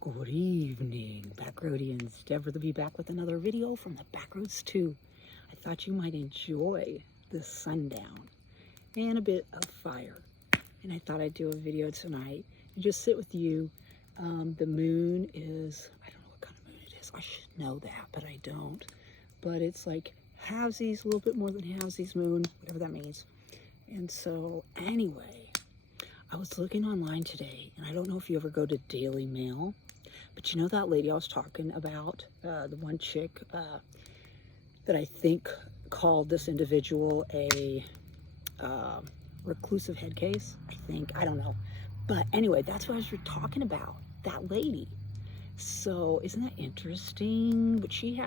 Good evening, Backroadians. Deborah to be back with another video from the Backroads 2. I thought you might enjoy this sundown and a bit of fire. And I thought I'd do a video tonight and just sit with you. The moon is, I don't know what kind of moon it is. I should know that, but I don't. But it's like halvesies, a little bit more than halvesies moon, whatever that means. And so anyway, I was looking online today, and I don't know if you ever go to Daily Mail, but you know that lady I was talking about, the one chick that I think called this individual a reclusive head case, I think, I don't know. But anyway, that's what I was talking about, that lady. So isn't that interesting? But she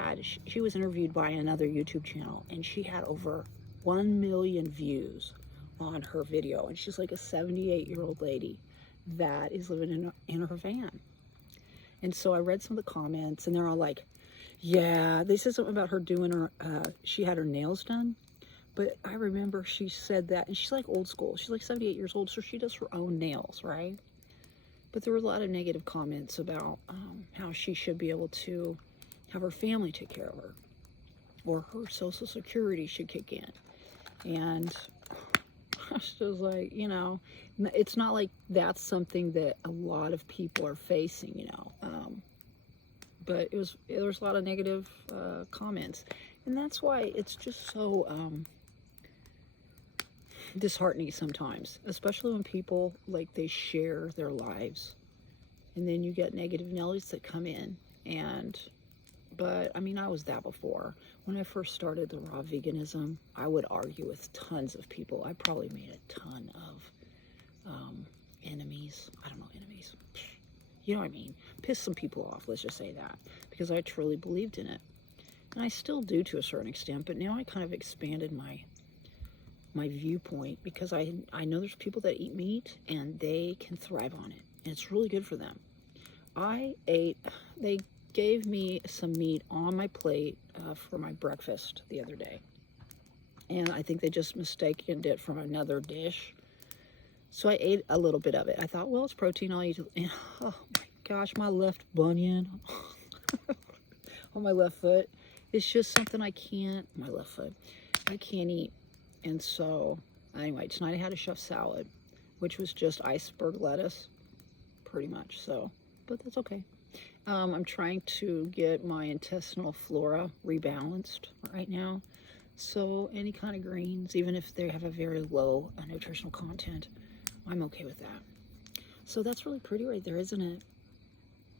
was interviewed by another YouTube channel, and she had over 1 million views on her video, and she's like a 78-year-old lady that is living in her van. And so I read some of the comments, and they're all like, yeah, they said something about her doing her she had her nails done, but I remember she said that, and she's like old school, she's like 78 years old, so she does her own nails, right? But there were a lot of negative comments about how she should be able to have her family take care of her, or her Social Security should kick in. And I was just like, you know, it's not like that's something that a lot of people are facing, you know. But there was a lot of negative comments, and that's why it's just so disheartening sometimes, especially when people like they share their lives, and then you get negative Nellies that come in. But I mean, I was that before. When I first started the raw veganism, I would argue with tons of people. I probably made a ton of enemies. I don't know, enemies. You know what I mean? Pissed some people off, let's just say that, because I truly believed in it. And I still do to a certain extent, but now I kind of expanded my viewpoint, because I know there's people that eat meat and they can thrive on it, and it's really good for them. They gave me some meat on my plate for my breakfast the other day, and I think they just mistaken it from another dish, so I ate a little bit of it. I thought, well, it's protein, I'll eat it. Oh my gosh, my left bunion on my left foot, it's just something I can't eat. And so anyway, tonight I had a chef salad, which was just iceberg lettuce pretty much, so, but that's okay. I'm trying to get my intestinal flora rebalanced right now. So any kind of greens, even if they have a very low nutritional content, I'm okay with that. So that's really pretty right there, isn't it?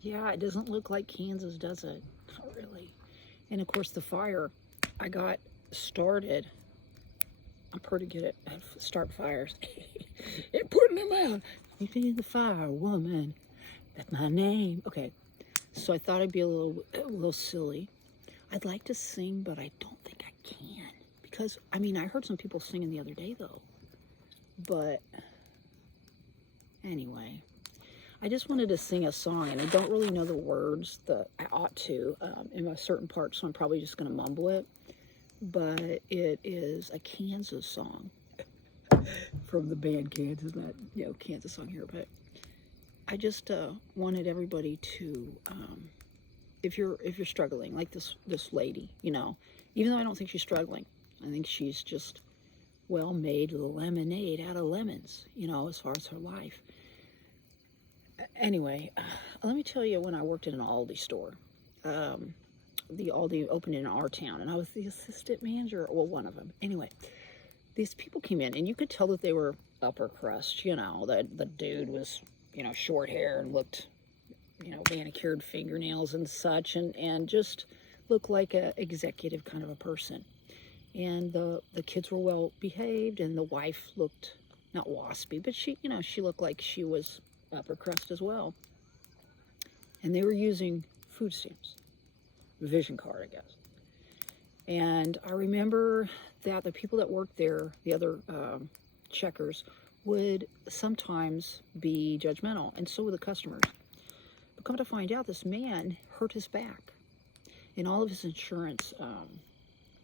Yeah, it doesn't look like Kansas, does it? Not really. And of course the fire, I got started. I'm pretty good at start fires. And putting them out. You be the fire woman. That's my name. Okay. So I thought I'd be a little silly. I'd like to sing, but I don't think I can. Because, I mean, I heard some people singing the other day, though. But, anyway. I just wanted to sing a song, and I don't really know the words that I ought to in a certain part, so I'm probably just going to mumble it. But it is a Kansas song from the band Kansas, not, you know, Kansas song here, but I just wanted everybody to, if you're struggling, like this lady, you know, even though I don't think she's struggling, I think she's just, well, made lemonade out of lemons, you know, as far as her life. Anyway, let me tell you, when I worked in an Aldi store, the Aldi opened in our town, and I was the assistant manager, well, one of them. Anyway, these people came in, and you could tell that they were upper crust, you know, that the dude was, you know, short hair and looked, you know, manicured fingernails and such, and just looked like a executive kind of a person. And the kids were well behaved, and the wife looked not waspy, but she, you know, she looked like she was upper crust as well. And they were using food stamps, vision card, I guess. And I remember that the people that worked there, the other checkers, would sometimes be judgmental, and so would the customers. But come to find out, this man hurt his back, and all of his insurance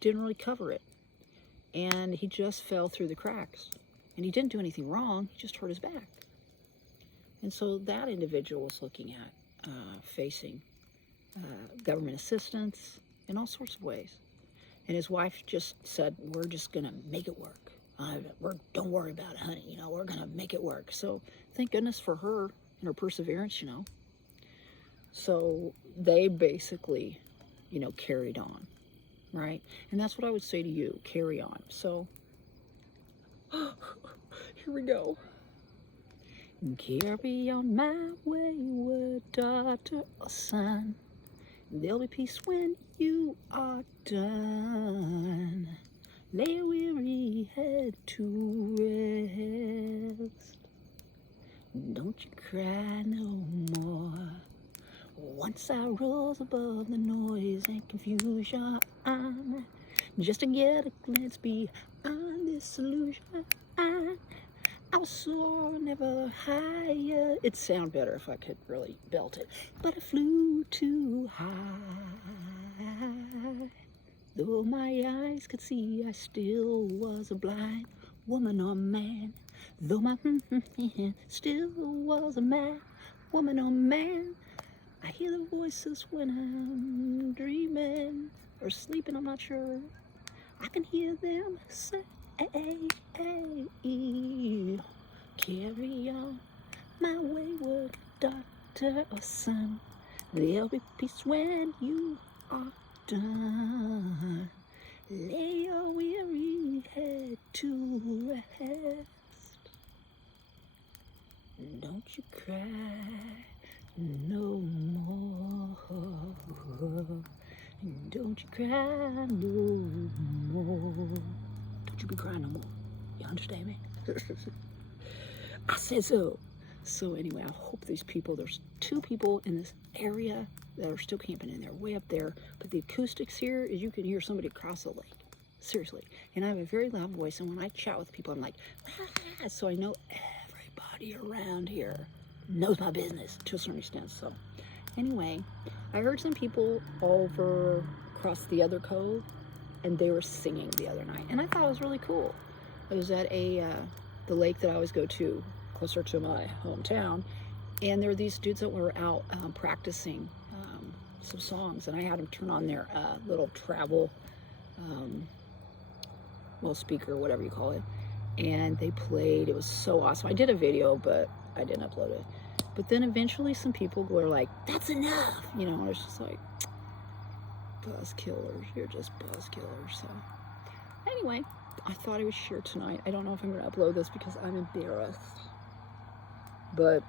didn't really cover it, and he just fell through the cracks. And he didn't do anything wrong, he just hurt his back. And so that individual was looking at facing government assistance in all sorts of ways. And his wife just said, we're just going to make it work. Don't worry about it, honey. You know, we're going to make it work. So thank goodness for her and her perseverance, you know. So they basically, you know, carried on, right? And that's what I would say to you, carry on. So here we go. Carry on, my wayward daughter or son. There'll be peace when you are done. Lay a weary head to rest. Don't you cry no more. Once I rose above the noise and confusion, just to get a glance beyond this illusion. I was soar, never higher. It'd sound better if I could really belt it. But I flew too high. Though my eyes could see, I still was a blind woman or man. Though my still was a man, woman or man. I hear the voices when I'm dreaming or sleeping, I'm not sure. I can hear them say, carry on, my wayward daughter or son. There'll be peace when you are done. Lay your weary head to rest. Don't you cry no more. Don't you cry no more. Don't you be crying no more. You understand me? I said so. So anyway, I hope these people, there's 2 people in this area that are still camping in there, way up there. But the acoustics here is you can hear somebody across the lake. Seriously. And I have a very loud voice. And when I chat with people, I'm like, ah, so I know everybody around here knows my business to a certain extent. So anyway, I heard some people over across the other cove, and they were singing the other night. And I thought it was really cool. It was at the lake that I always go to, closer to my hometown. And there were these dudes that were out practicing some songs. And I had them turn on their little travel, speaker, whatever you call it. And they played. It was so awesome. I did a video, but I didn't upload it. But then eventually some people were like, that's enough. You know, and it's just like, buzz killers. You're just buzz killers. So anyway, I thought I would share tonight. I don't know if I'm going to upload this because I'm embarrassed. But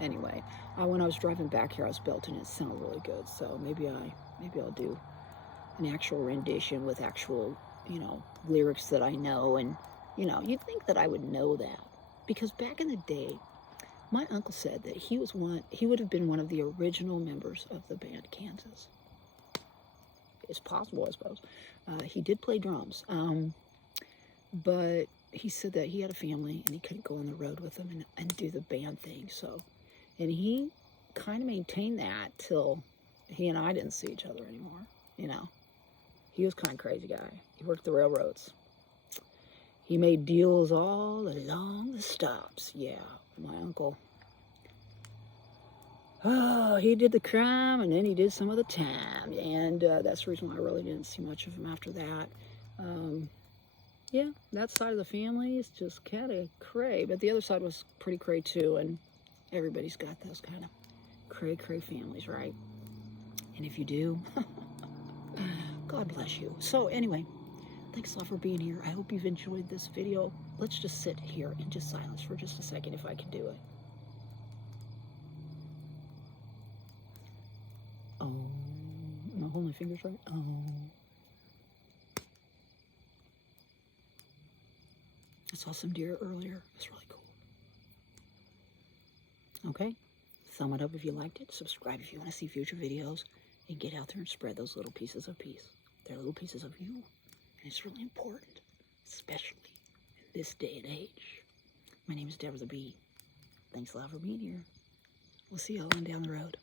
anyway, when I was driving back here, I was belting it. It sounded really good. So maybe I'll do an actual rendition with actual, you know, lyrics that I know. And, you know, you'd think that I would know that. Because back in the day, my uncle said that he would have been one of the original members of the band Kansas. It's possible, I suppose. He did play drums. But he said that he had a family and he couldn't go on the road with them and do the band thing. So, and he kind of maintained that till he and I didn't see each other anymore, you know. He was kind of crazy guy. He worked the railroads. He made deals all along the stops. Yeah, my uncle. Oh, he did the crime and then he did some of the time. And that's the reason why I really didn't see much of him after that. Yeah, that side of the family is just kind of cray. But the other side was pretty cray too. And everybody's got those kind of cray families, right? And if you do, God bless you. So anyway, thanks a lot for being here. I hope you've enjoyed this video. Let's just sit here in just silence for just a second if I can do it. Oh, am I holding my fingers right? Oh. I saw some deer earlier. It's really cool. Okay, thumb it up if you liked it. Subscribe if you want to see future videos. And get out there and spread those little pieces of peace. They're little pieces of you. And it's really important, especially in this day and age. My name is Deborah the Bee. Thanks a lot for being here. We'll see y'all on down the road.